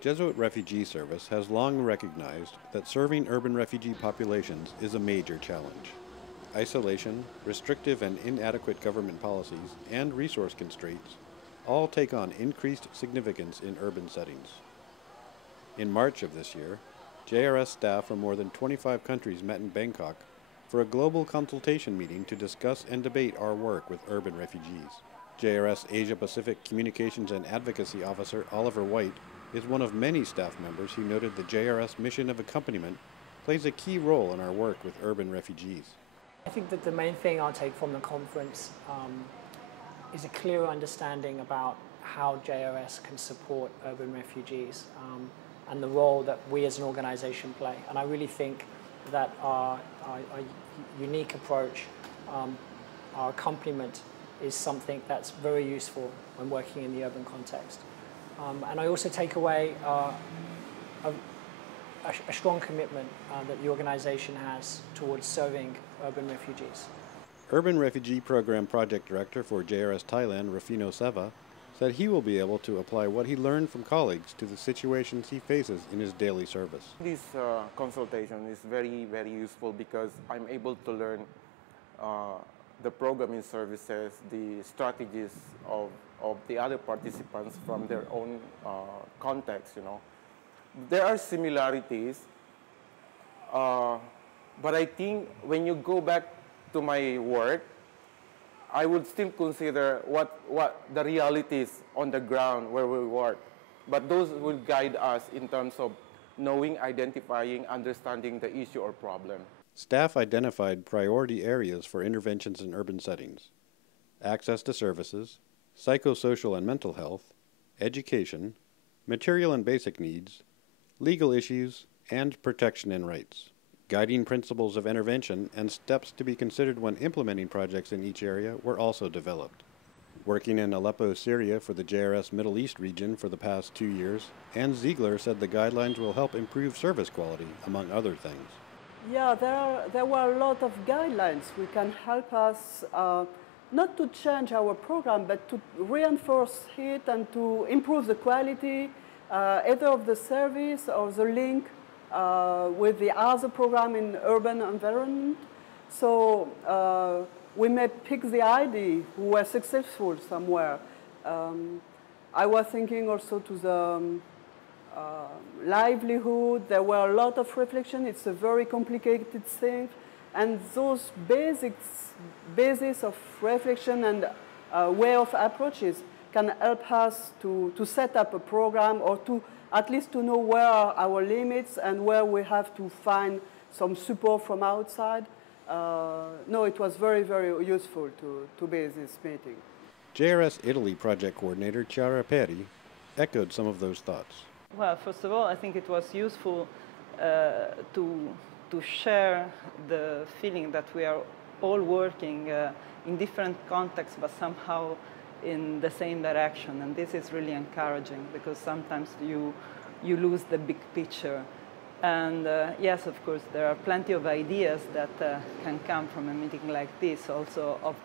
Jesuit Refugee Service has long recognized that serving urban refugee populations is a major challenge. Isolation, restrictive and inadequate government policies, and resource constraints all take on increased significance in urban settings. In March of this year, JRS staff from more than 25 countries met in Bangkok for a global consultation meeting to discuss and debate our work with urban refugees. JRS Asia Pacific Communications and Advocacy Officer Oliver White is one of many staff members who noted the JRS mission of accompaniment plays a key role in our work with urban refugees. I think that the main thing I'll take from the conference is a clearer understanding about how JRS can support urban refugees and the role that we as an organization play. And I really think that our unique approach, our accompaniment, is something that's very useful when working in the urban context. And I also take away a strong commitment that the organization has towards serving urban refugees. Urban Refugee Program Project Director for JRS Thailand, Rufino Seva, said he will be able to apply what he learned from colleagues to the situations he faces in his daily service. This consultation is very, very useful because I'm able to learn the programming services, the strategies of the other participants from their own context, you know. There are similarities, but I think when you go back to my work, I would still consider what the realities on the ground where we work. But those will guide us in terms of knowing, identifying, understanding the issue or problem. Staff identified priority areas for interventions in urban settings: access to services, psychosocial and mental health, education, material and basic needs, legal issues, and protection and rights. Guiding principles of intervention and steps to be considered when implementing projects in each area were also developed. Working in Aleppo, Syria for the JRS Middle East region for the past 2 years, Ann Ziegler said the guidelines will help improve service quality, among other things. Yeah, there were a lot of guidelines which can help us not to change our program, but to reinforce it and to improve the quality either of the service or the link with the other program in urban environment. So we may pick the idea who were successful somewhere. I was thinking also to the livelihood. There were a lot of reflection. It's a very complicated thing. And those basis of reflection and way of approaches can help us to set up a program or to at least to know where are our limits and where we have to find some support from outside. No, it was very, very useful to be at this meeting. JRS Italy project coordinator Chiara Peri echoed some of those thoughts. Well, first of all, I think it was useful to share the feeling that we are all working in different contexts, but somehow in the same direction. And this is really encouraging because sometimes you lose the big picture. And yes, of course, there are plenty of ideas that can come from a meeting like this, also of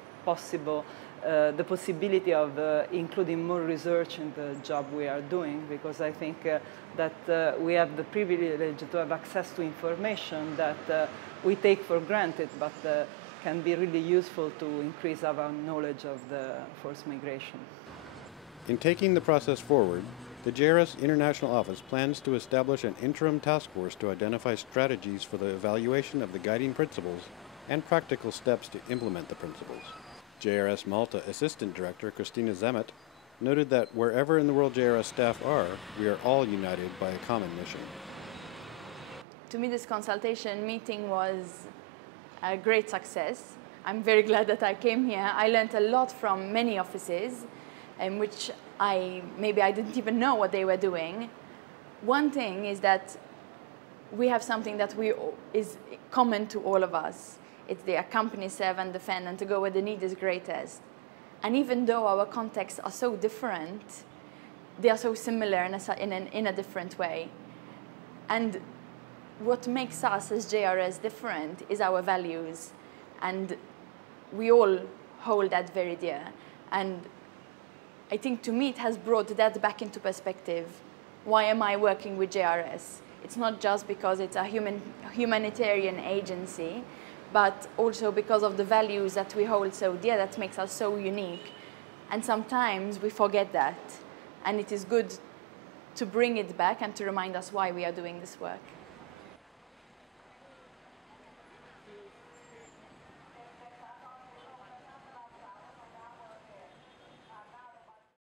the possibility of including more research in the job we are doing, because I think that we have the privilege to have access to information that we take for granted, but can be really useful to increase our knowledge of the forced migration. In taking the process forward, the JRS International Office plans to establish an interim task force to identify strategies for the evaluation of the guiding principles and practical steps to implement the principles. JRS Malta Assistant Director Kristina Zammit noted that wherever in the world JRS staff are, we are all united by a common mission. To me, this consultation meeting was a great success. I'm very glad that I came here. I learned a lot from many offices in which maybe I didn't even know what they were doing. One thing is that we have something that is common to all of us. It's the accompany, serve, and defend, and to go where the need is greatest. And even though our contexts are so different, they are so similar in a different way. And what makes us as JRS different is our values. And we all hold that very dear. And I think to me it has brought that back into perspective why am I working with JRS? It's not just because it's a humanitarian agency, but also because of the values that we hold so dear that makes us so unique. And sometimes we forget that. And it is good to bring it back and to remind us why we are doing this work.